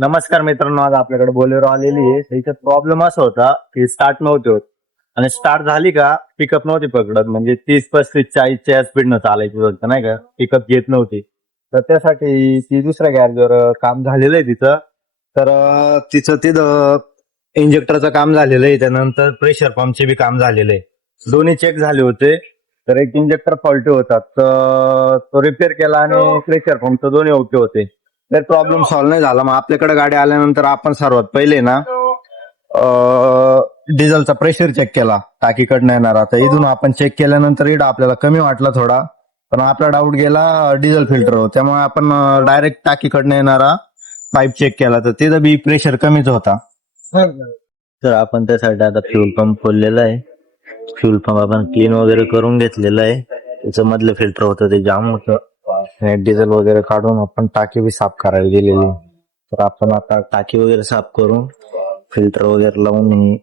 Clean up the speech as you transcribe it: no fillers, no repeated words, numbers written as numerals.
नमस्कार मित्रांनो, आज आपल्याकडे बोलेरो आलेली आहे. त्याच्यात प्रॉब्लेम असा होता की स्टार्ट नव्हते होत आणि स्टार्ट झाली का पिकअप नव्हती पकडत. म्हणजे 30-35-40च्या स्पीडनं चालायची होत नाही का, पिकअप घेत नव्हती. तर त्यासाठी ती दुसऱ्या गॅरेजवर काम झालेलं आहे तिचं. तर तिचं तिथं इंजेक्टरचं काम झालेलं आहे, त्यानंतर प्रेशर पंपचे बी काम झालेलं आहे. दोन्ही चेक झाले होते. तर एक इंजेक्टर फॉल्टी होता, तर तो रिपेअर केला आणि प्रेशर पंपचं दोन्ही ओके होते. तर प्रॉब्लेम सॉल्व्ह नाही झाला. मग आपल्याकडे गाडी आल्यानंतर आपण सर्वात पहिले ना डिझेलचा प्रेशर चेक केला टाकीकडनं येणारा. तर इथून आपण चेक केल्यानंतर इथं आपल्याला कमी वाटला थोडा, पण आपला डाऊट गेला डिझेल फिल्टर, त्यामुळे आपण डायरेक्ट टाकीकडनं येणारा पाईप चेक केला, तर तिथं बी प्रेशर कमीच होता. तर आपण त्यासाठी आता फ्यूल पंप खोललेला आहे. फ्यूल पंप आपण क्लीन वगैरे करून घेतलेला आहे. त्याचं मधलं फिल्टर होतं ते जाम होतं, डिझेल वगैरे काढून आपण टाकी बी साफ करायला दिलेली. तर आपण आता टाकी वगैरे साफ करून फिल्टर वगैरे लावून